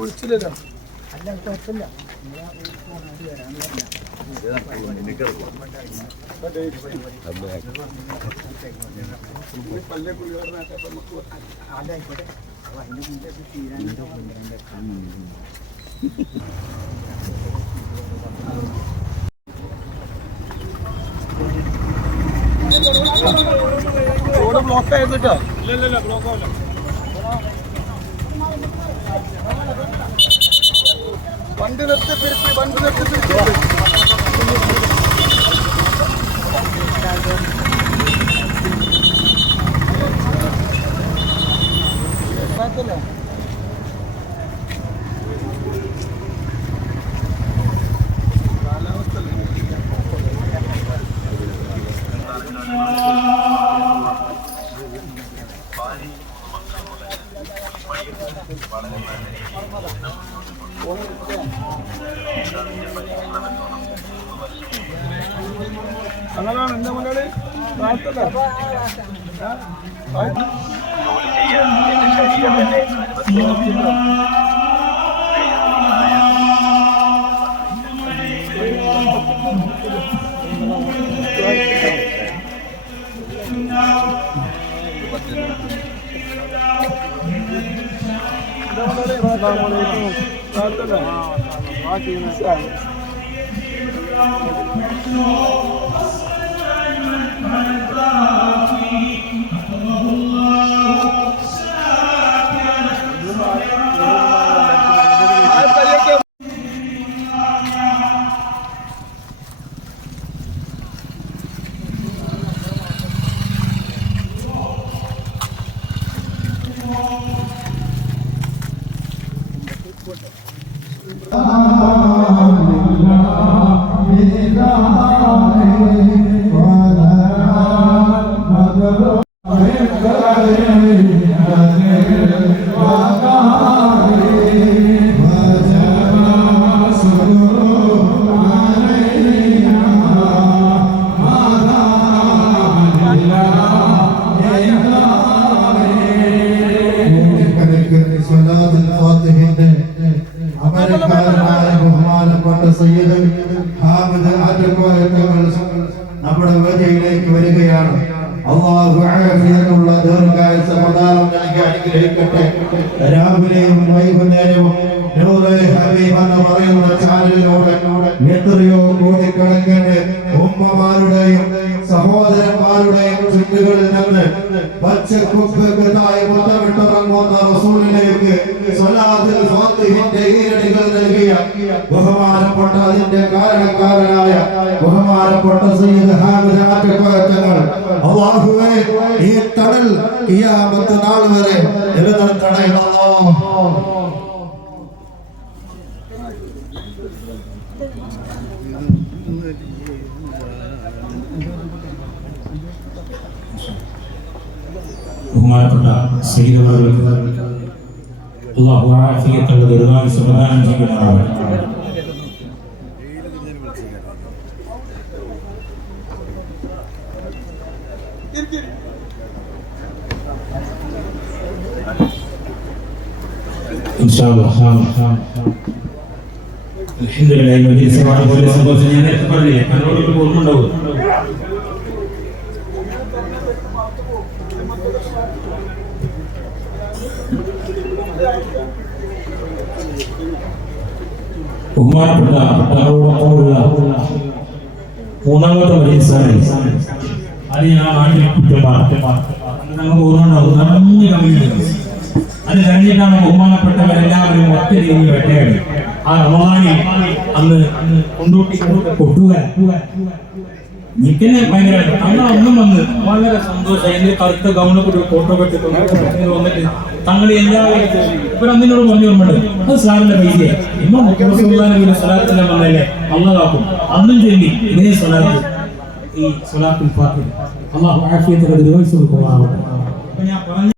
വിളിച്ചില്ലല്ലോ. അല്ല കുഴപ്പമില്ല. Road block ആയിരുന്നിട്ടോ? ഇല്ല ബ്ലോക്ക് ആവില്ല. വണ്ടി നിർത്തി പിരിപ്പി, വണ്ടി നിർത്തി പിരിപ്പി. അങ്ങനെയാണ് എന്റെ മുന്നിൽ നമ്മുടെ വേദിയിലേക്ക് വരികയാണ്. അല്ലാഹു ആഫിയത്തുള്ള ദീർഘായുസ്സ് പ്രദാനം നൽകി അനുഗ്രഹിക്കട്ടെ. രാവിലെയും വൈകുന്നേരവും നൂറെ ഹബീബ് എന്ന് പറയുന്ന ചാനലിലൂടെ എത്രയോ കോടിക്കണക്കിന് ഉമ്മമാരുടെയും സഹോദരന്മാരുടെയും ചുറ്റുകളിൽ നിന്ന് പച്ചക്കുപ്പതായി മുത്തമിട്ടിറങ്ങുന്ന റസൂലിലേക്ക് സ്വലാത്തുൽ ഫാത്തിഹിന്റെ ഈരടികൾ നൽകിയ ബഹുമാനപ്പെട്ട അതിന്റെ കാരണക്കാരനായ ബഹുമാനപ്പെട്ട സയ്യിദ് ഹാമിദ് ആറ്റക്കോയത്തങ്ങൾ അല്ലാഹുവേ ഈ തണൽ ഖിയാമത്ത് നാൾ വരെ നിലനിർത്തണേ അല്ലാഹ്. ബഹുമാനപ്പെട്ട സയ്യിദുമാർക്ക് അല്ലാഹു ആഫിയത്തുള്ള ദീർഘായുസ്സ് പ്രദാനം ചെയ്യുമാറാവട്ടെ. ഇൻഷാഅല്ലാഹ് അൽഹംദുലില്ലാഹി മജീദ് സവാഅ സന്തോഷം ഞാൻ നേരത്തെ പറഞ്ഞില്ലേ കണ്ണോട് ഓർമ്മ ഉണ്ടാവും. ബഹുമാനപ്പെട്ട പട്ടാളോടൊപ്പമുള്ള മൂന്നാമത്തെ മജീസാണ്. അത് ഞാൻ നാട്ടിൽ നമുക്ക് ഓർമ്മയുണ്ടാവും. നന്ദി കമ്മിയുണ്ട്. അത് കഴിഞ്ഞിട്ടാണ് ബഹുമാനപ്പെട്ടവരെല്ലാവരും ഒറ്റ രീതിയിൽ വേട്ടയാടി. ആ റമദാനിൽ അന്ന് കൊണ്ടൂട്ടി കൊട്ടുക നിൽക്കുന്ന ഭയങ്കര തങ്ങളൊന്നും വന്ന് വളരെ സന്തോഷം. എന്റെ കറുത്ത ഗൗണ കൂടി ഫോട്ടോ കെട്ടിട്ടുണ്ട് വന്നിട്ട് തങ്ങൾ എല്ലാവരും ഇവർ അന്നിനോട് പറഞ്ഞു ഓർമ്മയുണ്ട്. അത് സാറിന്റെ പൈസ ഇന്നും സ്വലാത്തെല്ലാം വന്നല്ലേ അള്ളാഹും അന്നും ചൊല്ലി ഇതേ സ്വലാത്ത് ഈ സ്വലാത്തുൽ ഫാത്തിഹ അല്ലാഹു ആഫിയത്തുള്ള ദിവസം കൊടുക്കുമാറാവട്ടെ. ഞാൻ പറഞ്ഞു